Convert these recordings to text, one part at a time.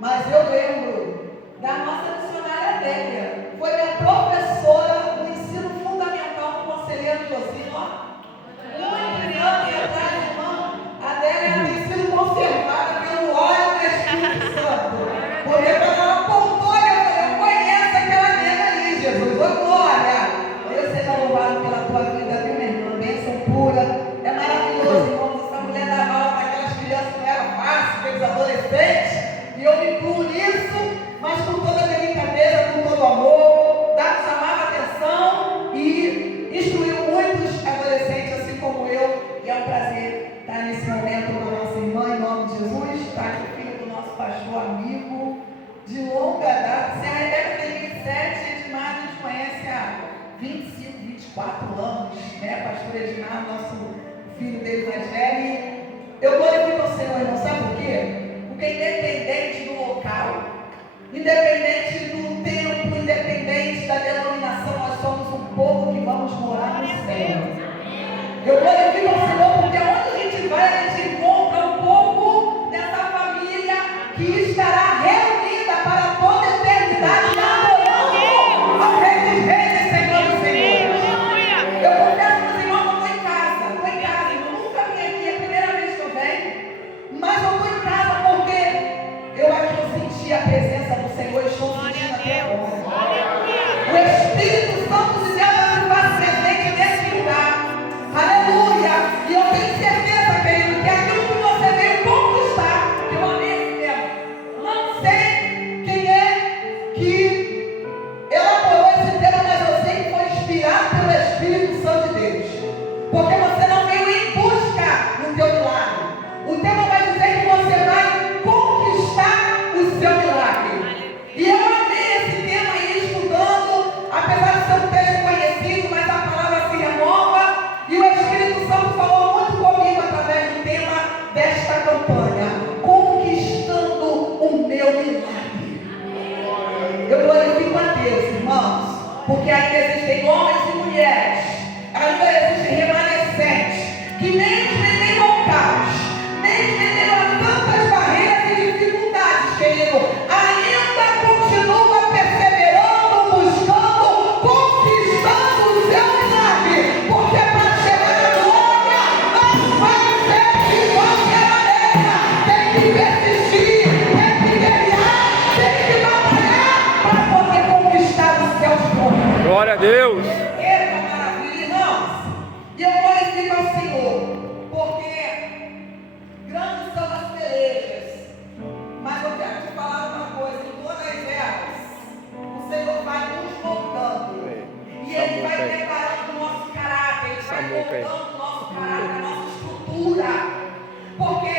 mas eu lembro da nossa missionária Adélia. Foi minha professora no ensino fundamental do conselheiro Josino. Muitos anos atrás, irmão, a Adélia tem sido conservada pelo óleo do Espírito Santo. Porque quando ela apontou, eu conheço aquela nega ali, Jesus. Ô glória! Deus seja louvado pela tua vida, viu, minha irmã? Bênção pura. É maravilhoso, irmãos. Essa mulher dava aula para aquelas crianças que não era fácil, aqueles adolescentes. E eu me incluo nisso, mas com toda a delicadeza, com todo o amor, chamava atenção e instruiu muitos adolescentes, assim como eu. E é um prazer estar nesse momento com a nossa irmã, em nome de Jesus. Está aqui o filho do nosso pastor amigo, de longa data. Se a Rebeca tem 27, Edmar a gente conhece há 25, 24 anos, né? Pastor Edmar, nosso filho dele mais velho. Eu glorifico ao Senhor, irmão, sabe por quê? Porque independente do local, independente do tempo, independente da denominação, nós somos um povo que vamos morar no céu. Eu glorifico ao Senhor porque onde a gente vai, a gente encontra um pouco dessa família que estará reunida para toda a eternidade, adorando ao Rei dos Reis, Senhor dos Senhores. Eu confesso para os irmãos que eu estou em casa, eu nunca vim aqui, é a primeira vez que eu venho, mas eu estou em casa porque eu senti a presença do Senhor e estou sentindo até agora. O Espírito Santo de Deus vai se fazer presente nesse lugar. Aleluia! E eu tenho certeza, querido, que aquilo que você veio conquistar, que eu amei esse tema. Não sei quem é que elaborou esse tema, mas eu sei que foi inspirado pelo Espírito Santo de Deus. Porque você não veio em busca do teu milagre. O tema vai dizer que você vai conquistar o seu milagre. E eu amei esse tema aí estudando, apesar de ser um texto conhecido, mas a palavra se renova. E o Espírito Santo falou muito comigo através do tema desta campanha, conquistando o meu milagre. Eu glorifico a Deus, irmãos, porque ainda existem homens e mulheres, ainda existem remanescentes, que nem entendem locais, nem entenderam tantas barreiras e dificuldades, querido, ainda continua perseverando, buscando, conquistando o seu milagre, porque para chegar à glória não vai ser de qualquer maneira, tem que persistir, tem que guerrear, tem que batalhar para poder conquistar os seus sonhos. Glória a Deus! Eita maravilha, irmãos! E eu glorifico ao Senhor, porque grandes são as pelejas, mas eu quero te falar uma coisa: em todas elas, o Senhor vai nos moldando, e Ele vai preparando o nosso caráter, Ele vai moldando o nosso caráter, a nossa estrutura. Porque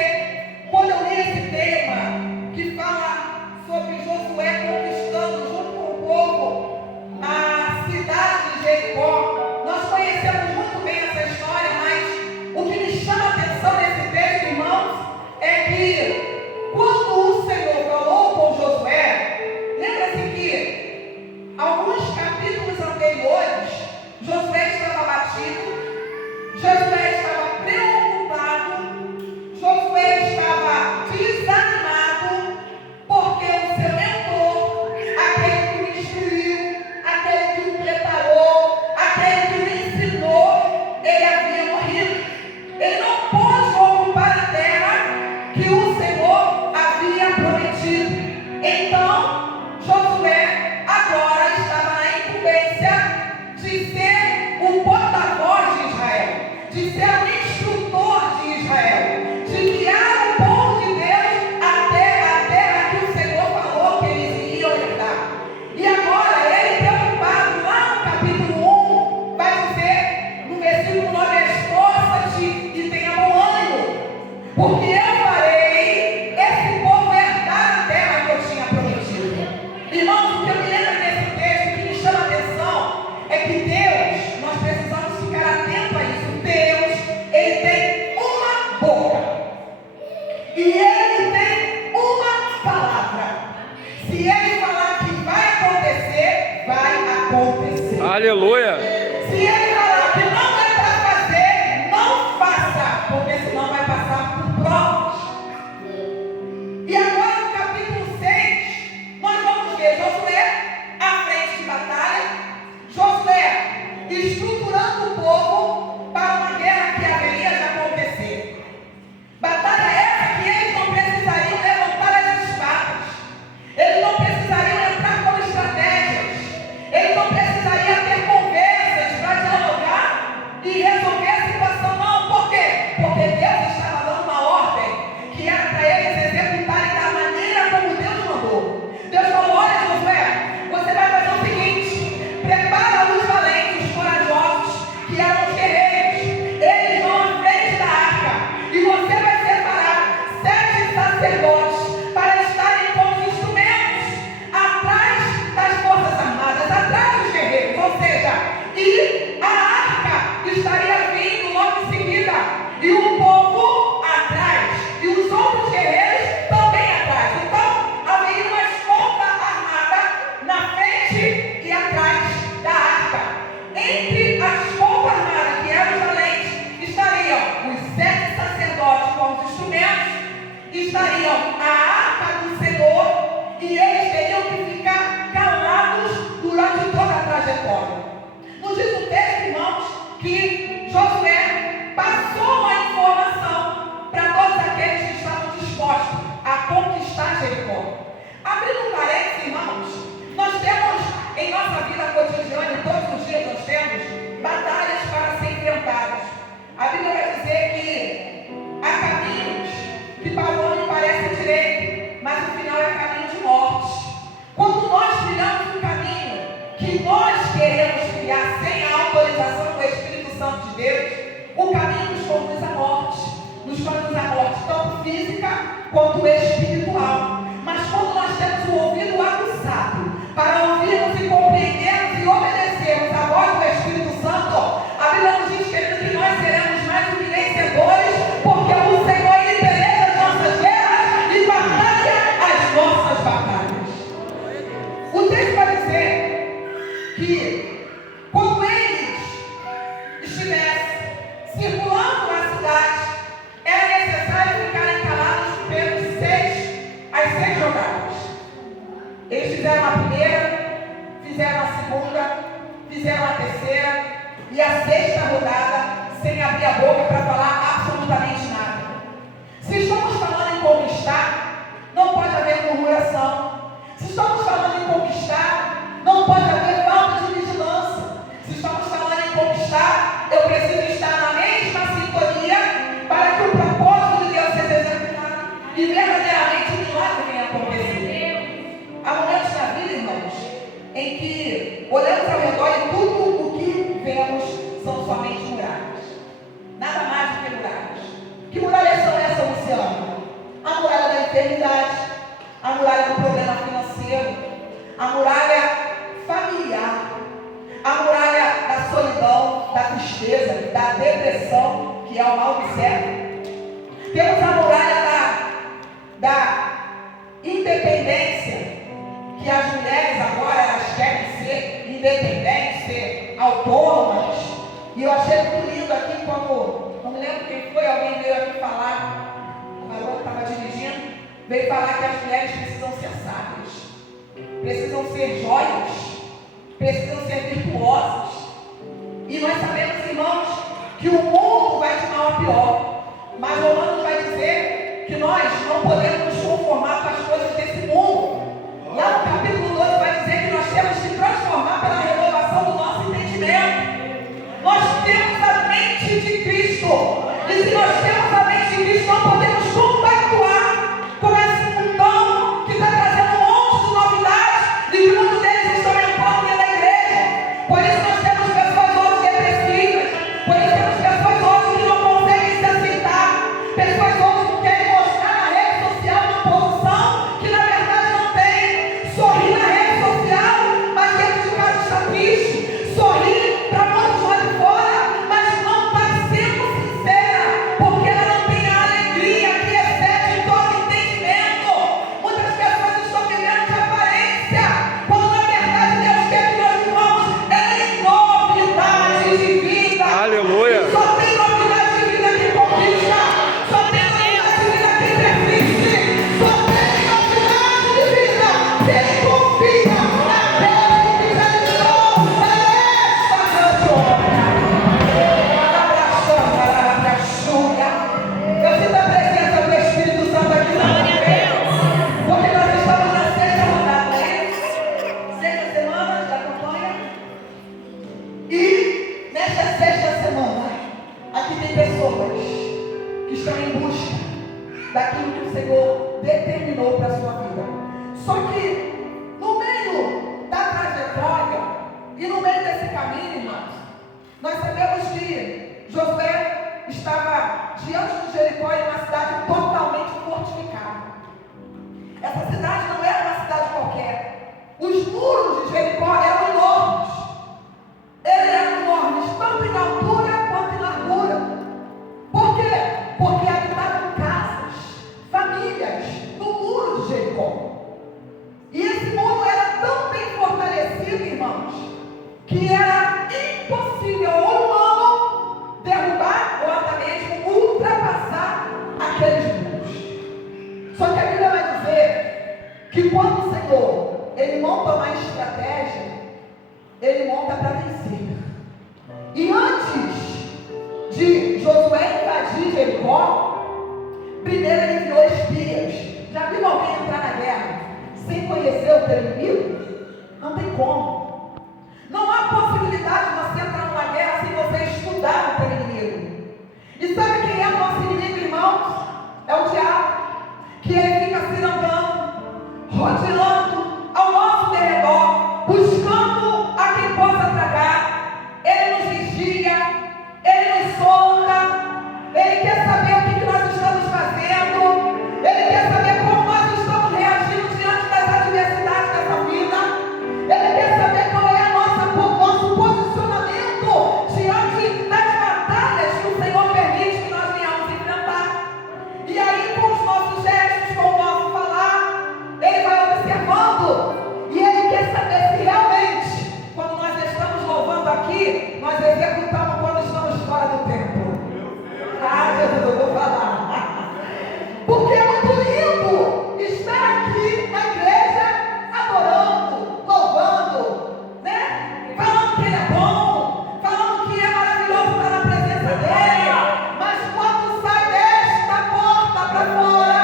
quando eu li esse tema, que fala sobre Josué conquistando junto com o povo a cidade de Jericó, nós conhecemos muito bem essa história, mas o que me chama a atenção nesse texto, irmãos, é que quando o Senhor falou com Josué, lembra-se que alguns capítulos anteriores, Josué estava abatido, Josué estava preocupado, Josué estava desanimado, porque o seu mentor, aquele que o instruiu, aquele que o preparou, aquele que o ensinou, ele havia morrido. Ele não pôde ocupar a terra que o Senhor havia prometido. Então, Josué agora estava na incumbência de ser o porta-voz de Israel, de ser o instrutor de Israel, de guiar o povo de Deus até a terra que o Senhor falou que eles iriam herdar. E agora, ele preocupado lá no capítulo 1, vai dizer no versículo 9: esforça-te e tenha bom ânimo, porque eu farei esse povo herdar a terra que eu tinha prometido. Irmãos, o que eu me lembro desse texto, o que me chama a atenção, é que Deus, nós precisamos ficar atentos a isso. Deus, Ele tem uma boca, e Ele tem uma palavra. Se Ele falar que vai acontecer, vai acontecer. Aleluia! Se Ele falar que não é para fazer, não faça, porque senão vai passar por prova. estariam a arca do Senhor e eles teriam que ficar calados durante toda a trajetória. Nos diz o texto, irmãos, que Josué passou uma informação para todos aqueles que estavam dispostos a conquistar Jericó. Abrindo um parênteses, irmãos, nós temos em nossa vida cotidiana, e todos os dias nós temos batalhas para ser enfrentadas. A Bíblia vai dizer que há caminhos que para o homem parecem direito, mas no final é caminho de morte. Quando nós trilhamos um caminho que nós queremos trilhar sem a autorização do Espírito Santo de Deus, o caminho nos conduz à morte. Nos conduz à morte, tanto física quanto espiritual. Mas quando nós temos o ouvido aguçado para ouvirmos e compreendermos e obedecermos a voz do Espírito Santo, a Bíblia nos diz, querido, que nós seremos mais do que vencedores, porque o Senhor, Ele peleja as nossas guerras e batalha as nossas batalhas. O texto vai dizer que quando eles estivessem circulando a cidade, era necessário ficarem calados as 6 jogadas. Eles fizeram a primeira, fizeram a segunda, fizeram a terceira e a 6ª rodada sem abrir a boca para falar absolutamente nada. Se estamos falando em conquistar, não pode haver murmuração. Se estamos falando em conquistar, não pode haver falta de vigilância. Se estamos falando em conquistar, eu preciso estar na mesma sintonia para que o propósito de Deus seja executado e verdadeiramente o milagre venha acontecer. Há momentos na vida, irmãos, em que olhamos ao redor e tudo o que vemos são somente muralhas. Nada mais do que muralhas. Que muralhas são essas, Luciano? A muralha da enfermidade, a muralha do problema financeiro, a muralha familiar, a muralha da solidão, da tristeza, da depressão, que é o mal do século. Temos a muralha da independência, que as mulheres agora elas querem ser independentes, ser autônomas. E eu achei muito lindo aqui quando, não me lembro quem foi, alguém veio aqui falar, o garoto estava dirigindo, veio falar que as mulheres precisam ser sábias, precisam ser joias, precisam ser virtuosas. E nós sabemos, irmãos, que o mundo vai de mal a pior, mas Romanos vai dizer que nós não podemos nos conformar com as coisas desse mundo. Lá no capítulo 12 vai dizer que nós temos que transformar pela renovação do nosso entendimento. Nós temos a mente de Cristo. E se nós temos a mente de Cristo, não podemos compactuar com esse mundão que está trazendo um monte de novidades e que muitos deles estão entrando dentro da igreja. Por isso nós temos pessoas hoje depressivas. Por isso temos pessoas hoje que não conseguem se aceitar. Pessoas hoje que querem mostrar na rede social uma posição que na verdade não tem. Sorrir na rede social, mas dentro de casa está triste. Sorrir para muitos lá de fora, mas não está sendo sincera, porque ela não tem a alegria que excede todo entendimento. Muitas pessoas estão vivendo de aparência, quando na verdade Deus quer que nós vivamos em novidade de vida. Aleluia. Só tem novidade de vida que conquista, só tem novidade de vida que persiste, só tem novidade de vida quem confia naquele que já entrou nesta canção. Eu sinto a presença do Espírito Santo aqui na noite, porque nós estamos na 6ª rodada, né? 6ª semana da campanha. E nesta 6ª semana, aqui tem pessoas que estão em busca daquilo que o Senhor determinou para a sua vida. Só que no meio da trajetória e no meio desse caminho, irmãos, nós sabemos que Josué estava diante de Jericó, em uma cidade totalmente fortificada. Essa cidade não era uma cidade qualquer. Os muros de Jericó eram enormes. Eles eram enormes, tanto em altura quanto em largura. Por quê? Porque habitavam casas, famílias, no muro de Jericó. E esse muro era tão bem fortalecido, irmãos, que era impossível ao humano derrubar ou até mesmo ultrapassar aqueles muros. que quando o Senhor, Ele monta uma estratégia, Ele monta para vencer. E antes de Josué invadir Jericó, primeiro ele enviou espias. Já viu alguém entrar na guerra sem conhecer o teu inimigo? Não tem como. Não há possibilidade de você entrar numa guerra sem você estudar o teu inimigo. E sabe quem é o nosso inimigo, irmãos? É o diabo, que ele fica se andando, rodeando ao nosso derredor, buscando a quem possa tragar. Ele nos vigia, ele nos solta, ele quer saber o que nós estamos fazendo, ele quer saber como nós estamos reagindo diante das adversidades dessa vida, ele quer saber qual é o nosso posicionamento diante das batalhas que o Senhor permite que nós venhamos enfrentar. E aí, com os nossos gestos, com o nosso falar, ele vai observando e ele quer saber se realmente, quando nós estamos louvando aqui, nós executamos quando estamos fora do templo. Ah, Jesus, eu vou falar. Porque é muito lindo estar aqui na igreja adorando, louvando, né? Falando que Ele é bom, falando que é maravilhoso estar na presença dEle. Mas quando sai desta porta para fora,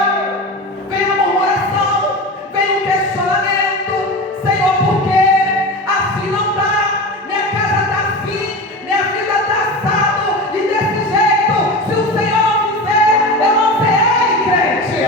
vem a murmuração, vem o questionamento. Senhor, por quê? Assim não dá. Minha casa está assim, minha vida está assado. E desse jeito, se o Senhor não fizer, eu não serei crente.